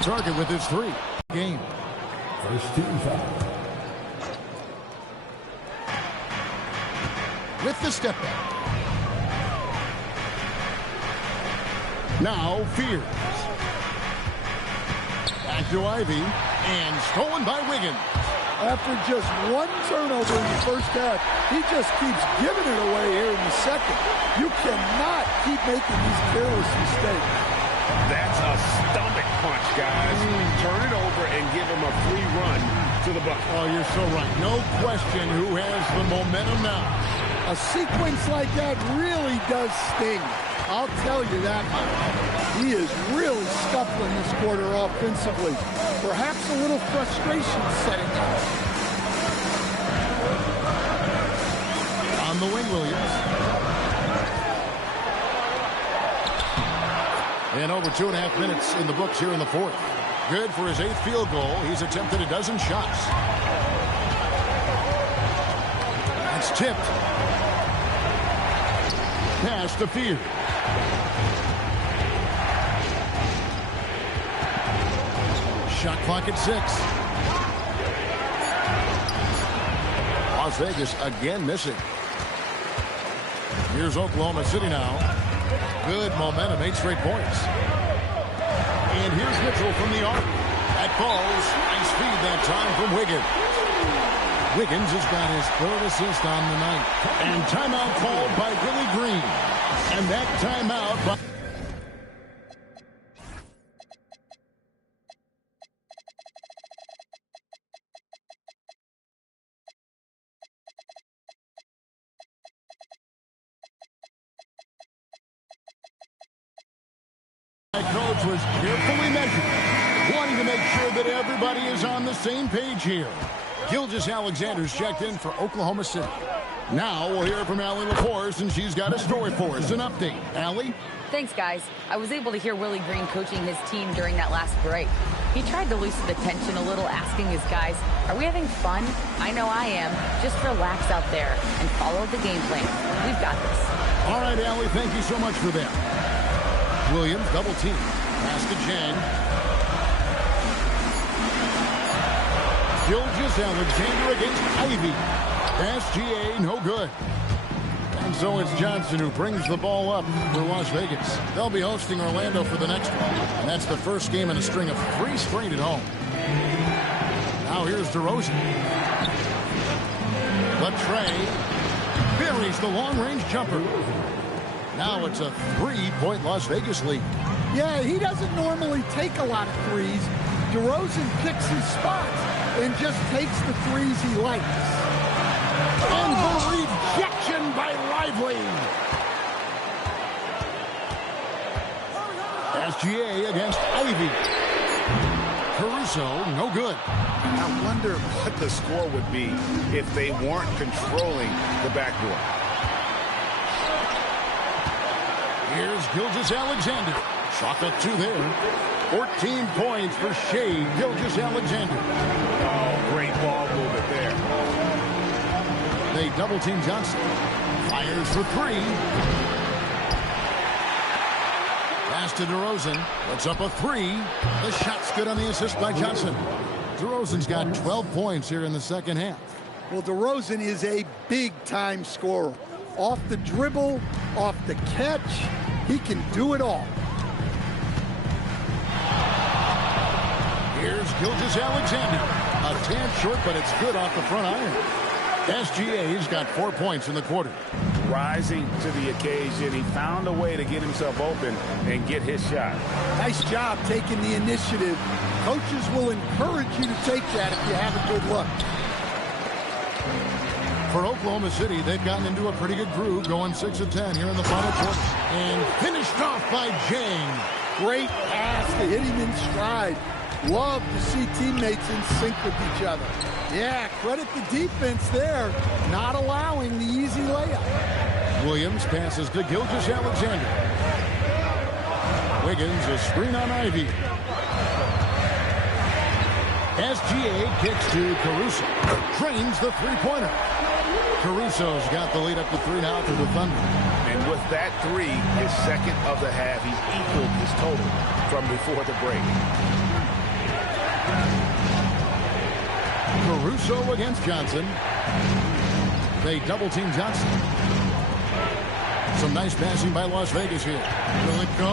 Target with his 3. Game. First team foul. With the step back. Now Fears. Back to Ivy. And stolen by Wiggins. After just 1 turnover in the first half, he just keeps giving it away here in the second. You cannot keep making these careless mistakes. That's a stomach punch, guys. Turn it over and give him a free run to the bucket. Oh, you're so right. No question who has the momentum now. A sequence like that really does sting. I'll tell you that. He is really scuffling this quarter offensively. Perhaps a little frustration setting up. On the wing, Williams. And over 2.5 minutes in the books here in the fourth. Good for his 8th field goal. He's attempted a dozen shots. That's tipped. Pass to Fear. Shot clock at 6. Las Vegas again missing. Here's Oklahoma City now. Good momentum, 8 straight points. And here's Mitchell from the arc. That falls. Nice feed that time from Wiggins. Wiggins has got his 3rd assist on the night. And timeout called by Willie Green. And that timeout by... coach was carefully measured, wanting to make sure that everybody is on the same page here. Gilgeous-Alexander's checked in for Oklahoma City. Now we'll hear from Allie LaForce, and she's got a story for us, an update. Allie? Thanks, guys. I was able to hear Willie Green coaching his team during that last break. He tried to loosen the tension a little, asking his guys, are we having fun? I know I am. Just relax out there and follow the game plan. We've got this. All right, Allie, thank you so much for that. Williams, double team. Pass to Chang. Gilgeous-Alexander against Ivy. Pass GA, no good. And so it's Johnson who brings the ball up for Las Vegas. They'll be hosting Orlando for the next one. And that's the first game in a string of 3 straight at home. Now here's DeRozan. Latrey buries the long-range jumper. Now it's a 3-point Las Vegas lead. Yeah, he doesn't normally take a lot of threes. DeRozan picks his spots and just takes the threes he likes. And the rejection by Lively. SGA against Ivy. Caruso, no good. I wonder what the score would be if they weren't controlling the backboard. Here's Gilgeous-Alexander. Chocolate 2 there. 14 points for Shea Gilgeous-Alexander. Oh, great ball movement there. They double-team Johnson. Fires for 3. Pass to DeRozan. Puts up a 3. The shot's good on the assist by Johnson. DeRozan's got 12 points here in the second half. Well, DeRozan is a big-time scorer. Off the dribble, off the catch, he can do it all. Here's Gilgeous-Alexander. A tad short, but it's good off the front iron. SGA's got 4 points in the quarter. Rising to the occasion, he found a way to get himself open and get his shot. Nice job taking the initiative, Coaches will encourage you to take that if you have a good look. For Oklahoma City, they've gotten into a pretty good groove, going 6 of 10 here in the final quarter. And finished off by Jane. Great pass to hit him in stride. Love to see teammates in sync with each other. Yeah, credit the defense there, not allowing the easy layup. Williams passes to Gilgeous-Alexander. Wiggins, a screen on Ivy. SGA kicks to Caruso. Drains the three-pointer. Caruso's got the lead up to 3 now for the Thunder. And with that three, his second of the half, he's equaled his total from before the break. Caruso against Johnson. They double-team Johnson. Some nice passing by Las Vegas here. Will it go?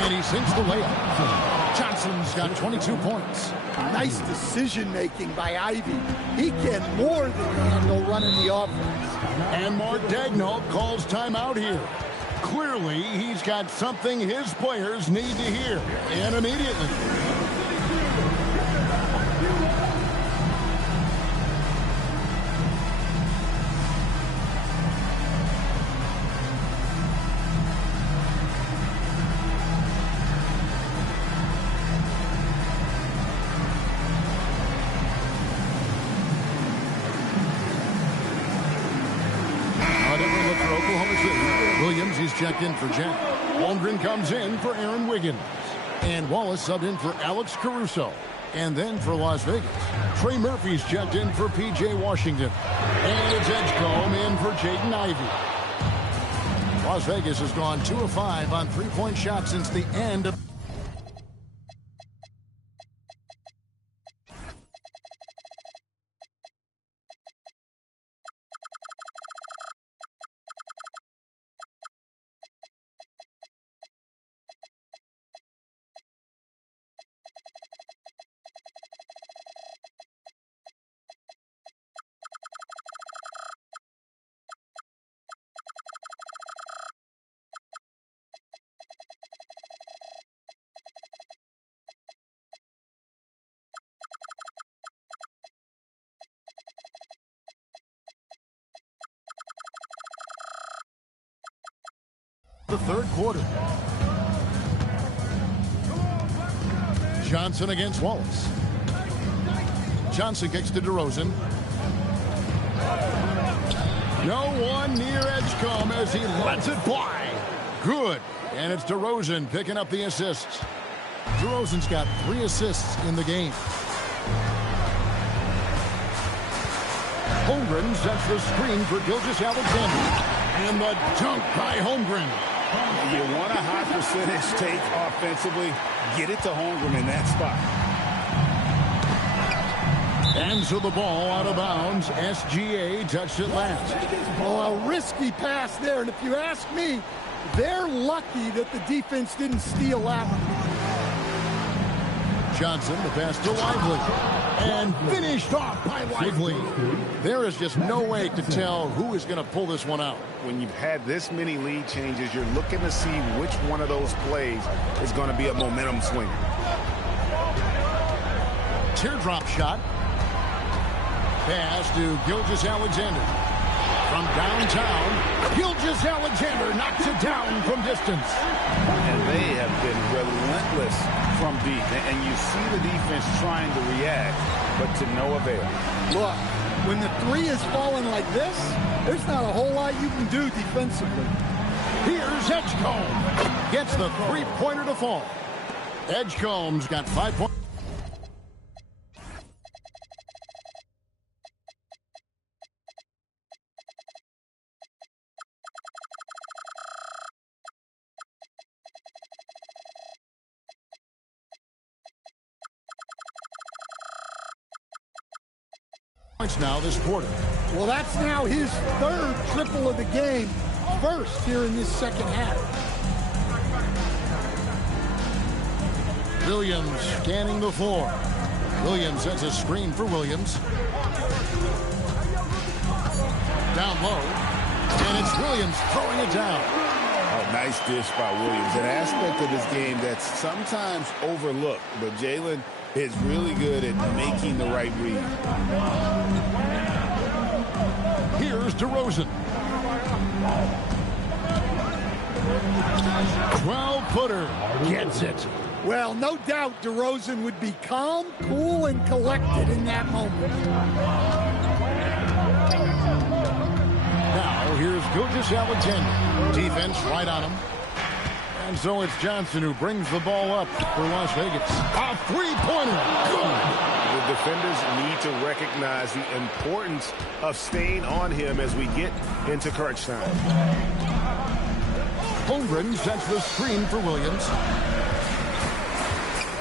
And he sinks the layup. Johnson's got 22 points. Nice decision-making by Ivy. He can more than handle running the offense. And Mark Daigneault calls timeout here. Clearly, he's got something his players need to hear. And immediately. Williams, he's checked in for Jack. Holmgren comes in for Aaron Wiggins. And Wallace subbed in for Alex Caruso. And then for Las Vegas, Trey Murphy's checked in for P.J. Washington. And it's Edgecombe in for Jaden Ivey. Las Vegas has gone 2 of 5 on three-point shots since the end of... the third quarter. Johnson against Wallace. Johnson kicks to DeRozan. No one near Edgecombe as he lets it fly. Good. And it's DeRozan picking up the assists. DeRozan's got 3 assists in the game. Holmgren sets the screen for Gilgeous-Alexander. And the dunk by Holmgren. You want a high percentage take offensively, get it to Holmgren in that spot. And so the ball out of bounds. SGA touched it last. Oh, a risky pass there. And if you ask me, they're lucky that the defense didn't steal that one. Johnson, the pass to Lively. And finished off by Lively. There is just no way to tell who is going to pull this one out. When you've had this many lead changes, you're looking to see which one of those plays is going to be a momentum swinger. Teardrop shot. Pass to Gilgeous-Alexander. From downtown, Gilgeous-Alexander knocks it down from distance. And they have been relentless from deep. And you see the defense trying to react, but to no avail. Look, when the three is falling like this, there's not a whole lot you can do defensively. Here's Edgecombe. Gets the three-pointer to fall. Edgecombe's got 5 points. Now this quarter. Well, that's now his 3rd triple of the game, first here in this second half. Williams scanning the floor. Williams sets a screen for Williams. Down low. And it's Williams throwing it down. Nice dish by Williams. An aspect of this game that's sometimes overlooked, but Jalen is really good at making the right read. Here's DeRozan. 12-footer. Gets it. Well, no doubt DeRozan would be calm, cool, and collected in that moment. Now, here's Gilgeous-Alexander. Defense right on him. And so it's Johnson who brings the ball up for Las Vegas. A three-pointer. Good. The defenders need to recognize the importance of staying on him as we get into crunch time. Holmgren sets the screen for Williams.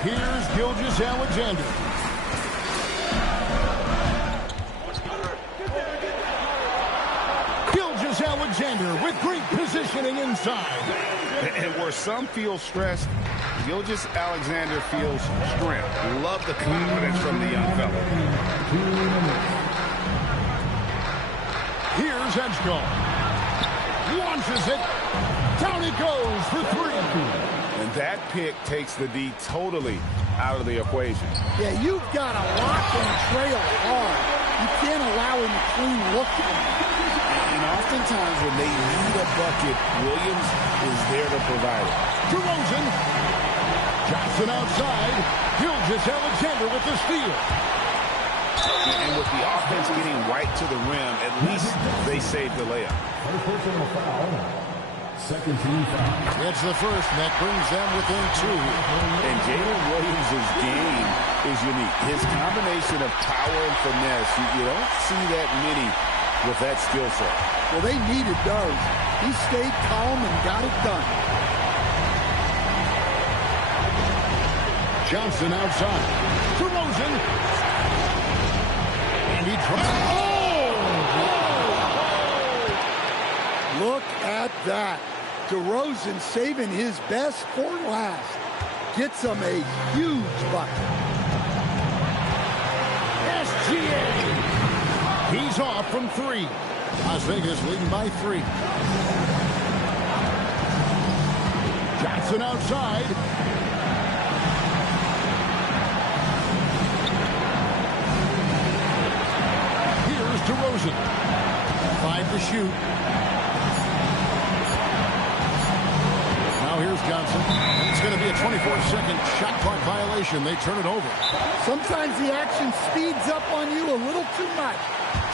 Here's Gilgeous-Alexander. Gilgeous-Alexander with great positioning inside. And where some feel stressed, Gilgeous-Alexander feels strength. Love the confidence from the young fellow. Here's Edgecombe. Launches it. Down he goes for three. And that pick takes the D totally out of the equation. Yeah, you've got to lock and trail hard. You can't allow him to clean look at him. And oftentimes when they need a bucket, Williams is there to provide it. DeRozan. Johnson outside. Gilgeous-Alexander with the steal. And with the offense getting right to the rim, at least they saved the layup. Personal foul. Second team foul. It's the first, and that brings them within two. And Jalen Williams' game is unique. His combination of power and finesse, you don't see that many with that skill set. Well, they needed those. He stayed calm and got it done. Johnson outside. DeRozan. And he tries. Oh! Look at that. DeRozan saving his best for last. Gets him a huge bucket. SGA. He's off from three. Las Vegas leading by 3. Johnson outside. Here's DeRozan. 5 to shoot. Now here's Johnson. It's going to be a 24-second shot clock violation. They turn it over. Sometimes the action speeds up on you a little too much.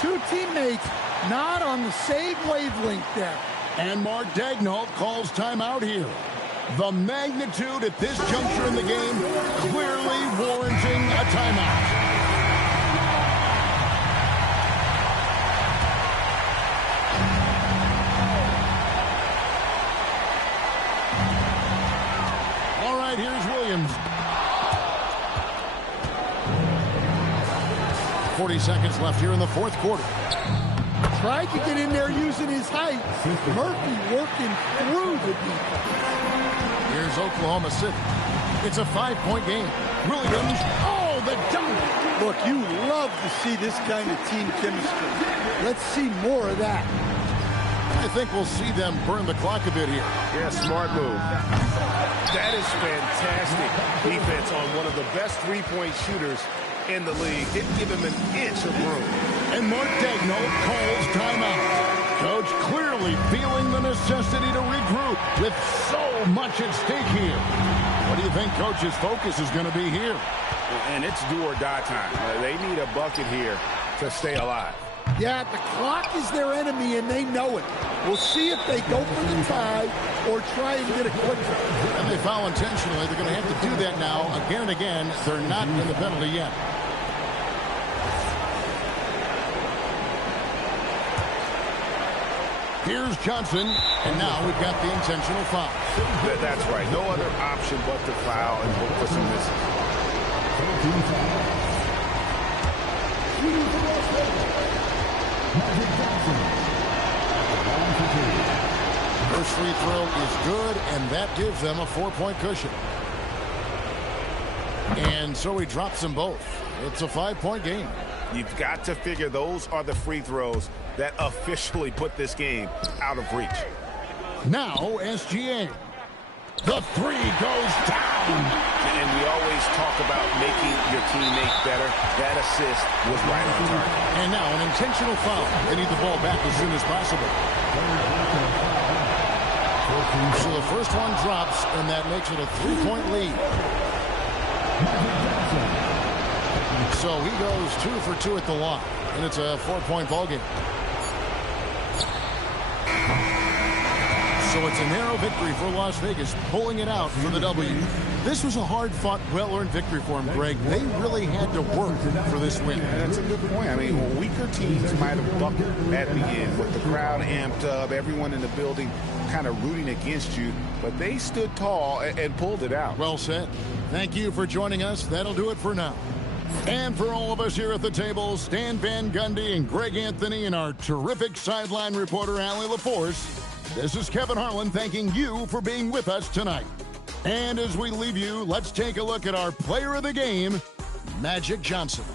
Two teammates not on the same wavelength there. And Mark Daigneault calls timeout here. The magnitude at this juncture in the game clearly warranting a timeout. All right, here's Williams. 40 seconds left here in the fourth quarter. Tried to get in there using his height. Murphy working through the defense. Here's Oklahoma City. It's a 5-point game. Williams, oh, the dunk. Look, you love to see this kind of team chemistry. Let's see more of that. I think we'll see them burn the clock a bit here. Yeah, smart move. That is fantastic defense on one of the best three-point shooters in the league. Didn't give him an inch of room. And Mark Daigneault calls timeout. Coach clearly feeling the necessity to regroup with so much at stake here. What do you think Coach's focus is going to be here? And it's do or die time. They need a bucket here to stay alive. Yeah, the clock is their enemy, and they know it. We'll see if they go for the tie or try and get a quick one. And they foul intentionally. They're going to have to do that now again and again. They're not in the penalty yet. Here's Johnson, and now we've got the intentional foul. That's right. No other option but to foul and hope for some misses. First free throw is good, and that gives them a 4-point cushion. And so he drops them both. It's a 5-point game. You've got to figure those are the free throws that officially put this game out of reach. Now SGA. The three goes down. And we always talk about making your teammate better. That assist was right on target. And now an intentional foul. They need the ball back as soon as possible. So the first one drops, and that makes it a 3-point lead. So he goes 2 for 2 at the line, and it's a 4-point ball game. So it's a narrow victory for Las Vegas, pulling it out for the W. This was a hard-fought, well-earned victory for him, Greg. They really had to work for this win. Yeah, that's a good point. I mean, weaker teams might have buckled at the end with the crowd amped up, everyone in the building kind of rooting against you, but they stood tall and pulled it out. Well said. Thank you for joining us. That'll do it for now. And for all of us here at the table, Stan Van Gundy and Greg Anthony and our terrific sideline reporter, Allie LaForce, this is Kevin Harlan thanking you for being with us tonight. And as we leave you, let's take a look at our player of the game, Magic Johnson.